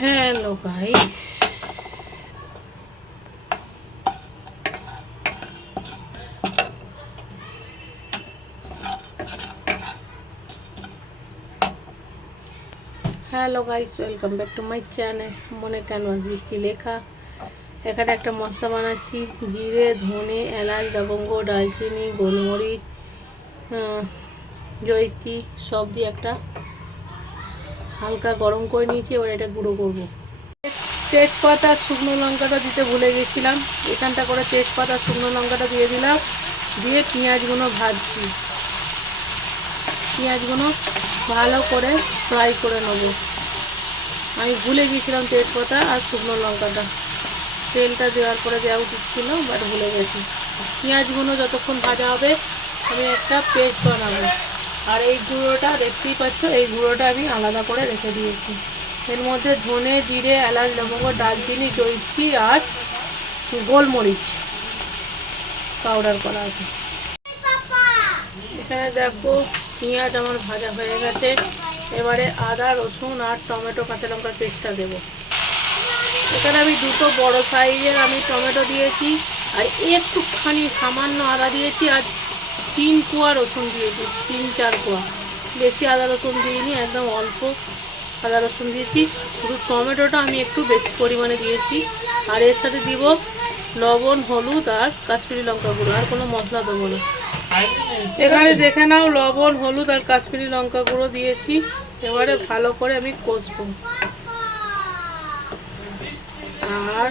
Hello guys, welcome back to my channel মনে canvas বৃষ্টি লেখা। এখানে একটা মশলা বানাচ্ছি, জিরে, ধনে, এলাচ, লবঙ্গ, ডালচিনি, গোলমরিচ, জয়িত্রী সব দিয়ে একটা হালকা গরম করে নিয়েছি। এবার এটা গুঁড়ো করবো। তেজপাতা শুকনো লঙ্কাটা দিতে ভুলে গেছিলাম, এখানটা করে তেজপাতা শুকনো লঙ্কাটা দিয়ে দিলাম, দিয়ে পেঁয়াজগুলো ভাজছি। পেঁয়াজগুলো ভালো করে ফ্রাই করে নেব। আমি ভুলে গিয়েছিলাম তেজপাতা আর শুকনো লঙ্কাটা, তেলটা দেওয়ার পরে দেওয়া উচিত ছিল, বাট ভুলে গেছি। পেঁয়াজগুলো যতক্ষণ ভাজা হবে আমি একটা পেস্ট বানাবো। আর এই গুঁড়োটা দেখতেই পাচ্ছ, এই গুঁড়োটা আমি আলাদা করে রেখে দিয়েছি। এর মধ্যে ধনে, জিরে, এলাচ, লবঙ্গ, ডালচিনি, জয়িত্রী আর গোলমরিচ পাউডার করা আছে। এখানে দেখো পেঁয়াজ আমার ভাজা হয়ে গেছে। এবারে আদা, রসুন আর টমেটো, কাঁচা লঙ্কার পেস্টটা দেবো। এখানে আমি দুটো বড় সাইজের আমি টমেটো দিয়েছি, আর একটুখানি সামান্য আদা দিয়েছি, আর 3 কোয়া রসুন দিয়েছি, 3-4 কোয়া। বেশি আদা রসুন দিইনি, একদম অল্প আদা রসুন দিয়েছি। শুধু টমেটোটা আমি একটু বেশি পরিমাণে দিয়েছি। আর এর সাথে দিব লবণ, হলুদ আর কাশ্মীরি লঙ্কা গুঁড়ো, আর কোনো মশলা দেবো না। এখানে দেখে নাও, লবণ, হলুদ আর কাশ্মীরি লঙ্কা গুঁড়ো দিয়েছি। এবারে ভালো করে আমি কষবো। আর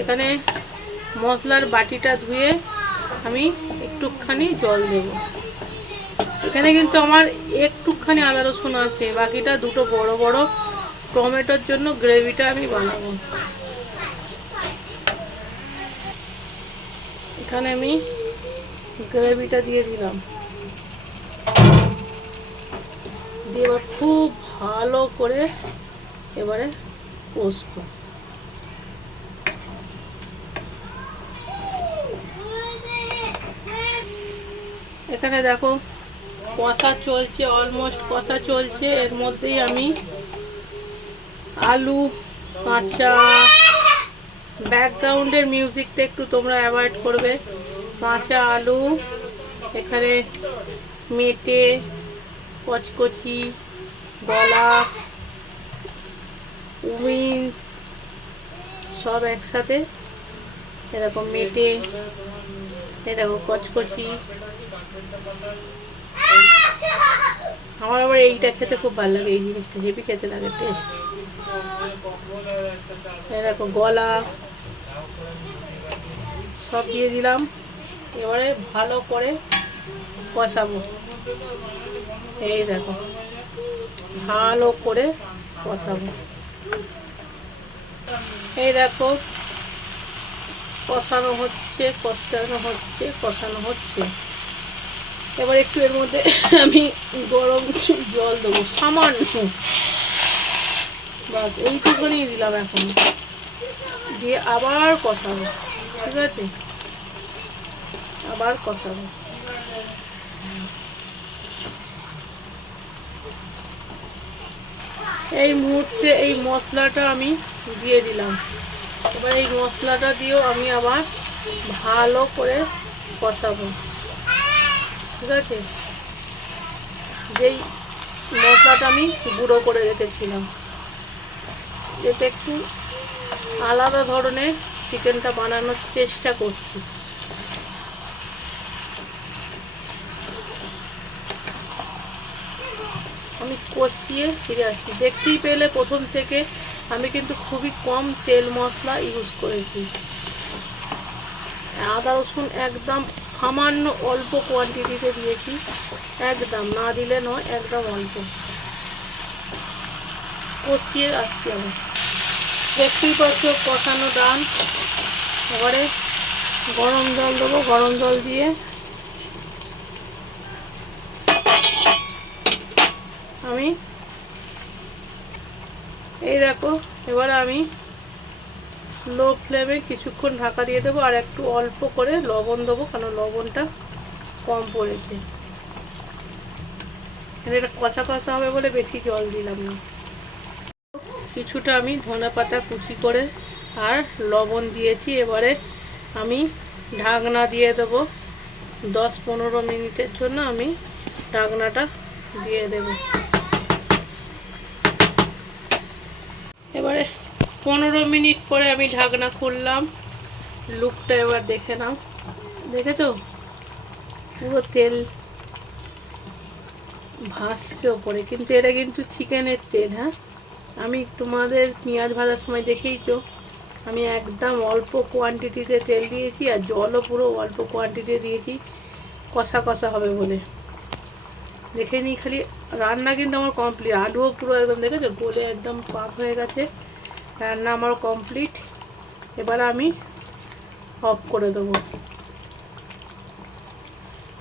এখানে মশলার বাটিটা ধুয়ে আমি একটুখানি জল দেব। এখানে কিন্তু আমার একটুখানি আদা রসুন আছে, বাকিটা দুটো বড় বড় টমেটোর জন্য গ্রেভিটা আমি বানাবো। এখানে আমি গ্রেভিটা দিয়ে দিলাম, দিয়ে এবার খুব ভালো করে এবারে কষবো। এখানে দেখো কষা চলছে, অলমোস্ট কষা চলছে। এর মধ্যেই আমি আলু, কাঁচা, ব্যাকগ্রাউন্ডের মিউজিকটা একটু তোমরা অ্যাভয়েড করবে। কাঁচা আলু, এখানে মেটে, কচকচি, গলা, উইন্স সব একসাথে। এরকম মেটে, এরকম কচকচি। আমার আবার এইটা খেতে খুব ভালো লাগে, এই জিনিসটা হেভি খেতে লাগে, টেস্ট। এরকম গলা সব দিয়ে দিলাম। এবারে ভালো করে কষাবো। এই দেখো ভালো করে কষাবো। এই দেখো কষানো হচ্ছে, কষানো হচ্ছে। এবার একটু এর মধ্যে আমি গরম জল দেবো সামান্য, বাস এইটুকুনি দিলাম। এখন দিয়ে আবার কষাবো, ঠিক আছে? আবার কষাবো। এই মুহূর্তে এই মশলাটা আমি দিয়ে দিলাম। এবার এই মশলাটা দিয়েও আমি আবার ভালো করে কষাবো, ঠিক আছে? যেই মশলাটা আমি গুঁড়ো করে রেখেছিলাম, এটা একটু আলাদা ধরনের চিকেনটা বানানোর চেষ্টা করছি। আমি কষিয়ে ফিরে আসি। দেখতেই পেলে প্রথম থেকে আমি কিন্তু খুবই কম তেল মশলা ইউজ করেছি। আদা রসুন একদম সামান্য অল্প কোয়ান্টিটিতে দিয়েছি, একদম না দিলে নয়, একদম অল্প। কষিয়ে আসছি আবার। দেখতেই পাচ্ছ কষানো ডান। এবারে গরম জল দেবো। গরম জল দিয়ে আমি এই দেখো, এবারে আমি লো ফ্লেমে কিছুক্ষণ ঢাকা দিয়ে দেবো। আর একটু অল্প করে লবণ দেবো, কারণ লবণটা কম পড়েছে। এটা কষা কষা হবে বলে বেশি জল দিলাম না। কিছুটা আমি ধনেপাতা কুচি করে আর লবণ দিয়েছি। এবারে আমি ঢাকনা দিয়ে দেবো 10-15 মিনিটের জন্য। আমি ঢাকনাটা দিয়ে দেব। এবারে 15 মিনিট পরে আমি ঢাকনা খুললাম। লুকটা এবার দেখে নাও, দেখেছো পুরো তেল ভাসছে ওপরে, কিন্তু এটা কিন্তু চিকেনের তেল। হ্যাঁ, আমি তোমাদের পেঁয়াজ ভাজার সময় দেখেইছো আমি একদম অল্প কোয়ান্টিটিতে তেল দিয়েছি, আর জলও পুরো অল্প কোয়ান্টিটি দিয়েছি, কষা কষা হবে বলে। দেখে নিই খালি। রান্না কিন্তু আমার কমপ্লিট, আলুও পুরো একদম দেখেছো গলে একদম পাক হয়ে গেছে। রান্না আমার কমপ্লিট। এবার আমি অফ করে দেবো।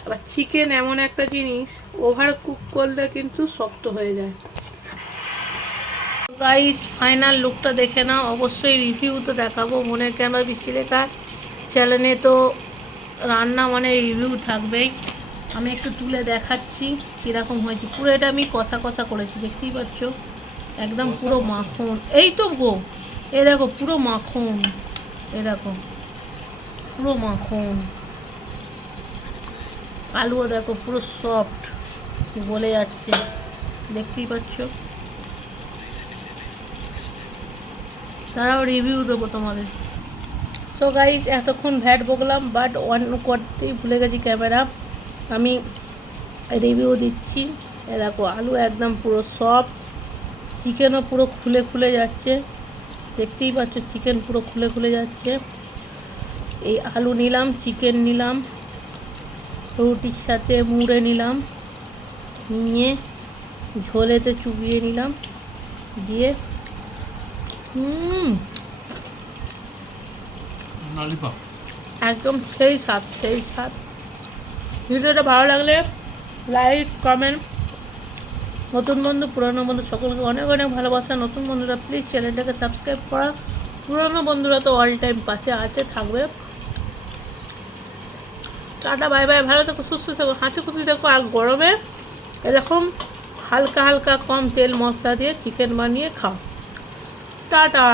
আবার চিকেন এমন একটা জিনিস, ওভার কুক করলে কিন্তু শক্ত হয়ে যায়। গাইস, ফাইনাল লুকটা দেখে নাও। অবশ্যই রিভিউ তো দেখাবো, মনের ক্যামেরা বৃষ্টি লেখা চ্যানেলে তো রান্না মানে রিভিউ থাকবেই। আমি একটু তুলে দেখাচ্ছি কীরকম হয়েছে। পুরো এটা আমি কষা কষা করেছি, দেখতেই পাচ্ছ একদম পুরো মাখন। এই তো গো, এ দেখো পুরো মাখন, এ দেখো পুরো মাখন। আলুও দেখো পুরো সফট, গলে যাচ্ছে, দেখতেই পাচ্ছ। তারাও রিভিউ দেবো তোমাদের। সো গাইজ, এতক্ষণ ভ্যাট বকলাম, বাট অন করতেই ভুলে গেছি ক্যামেরা। আমি রিভিউ দিচ্ছি। এ দেখো আলু একদম পুরো সফট, চিকেনও পুরো খুলে খুলে যাচ্ছে, দেখতেই পাচ্ছ চিকেন পুরো খুলে খুলে যাচ্ছে। এই আলু নিলাম, চিকেন নিলাম, রুটির সাথে মুড়ে নিলাম, নিয়ে ঝোলেতে চুবিয়ে নিলাম, দিয়ে একদম সেই স্বাদ, সেই স্বাদ। ভিডিওটা ভালো লাগলে লাইক, কমেন্ট। নতুন বন্ধু, পুরনো বন্ধু সকলকে অনেক অনেক ভালোবাসা। নতুন বন্ধুরা প্লিজ চ্যানেলটাকে সাবস্ক্রাইব করা। পুরনো বন্ধুরা তো অল টাইম পাশে আছে, থাকবে। Tata, bye bye. ভালো থেকো, সুস্থ থেকো, হাসি খুশি থেকো। আর গরমে এরকম হালকা হালকা কম তেল মশলা দিয়ে চিকেন বানিয়ে খাও। টাটা।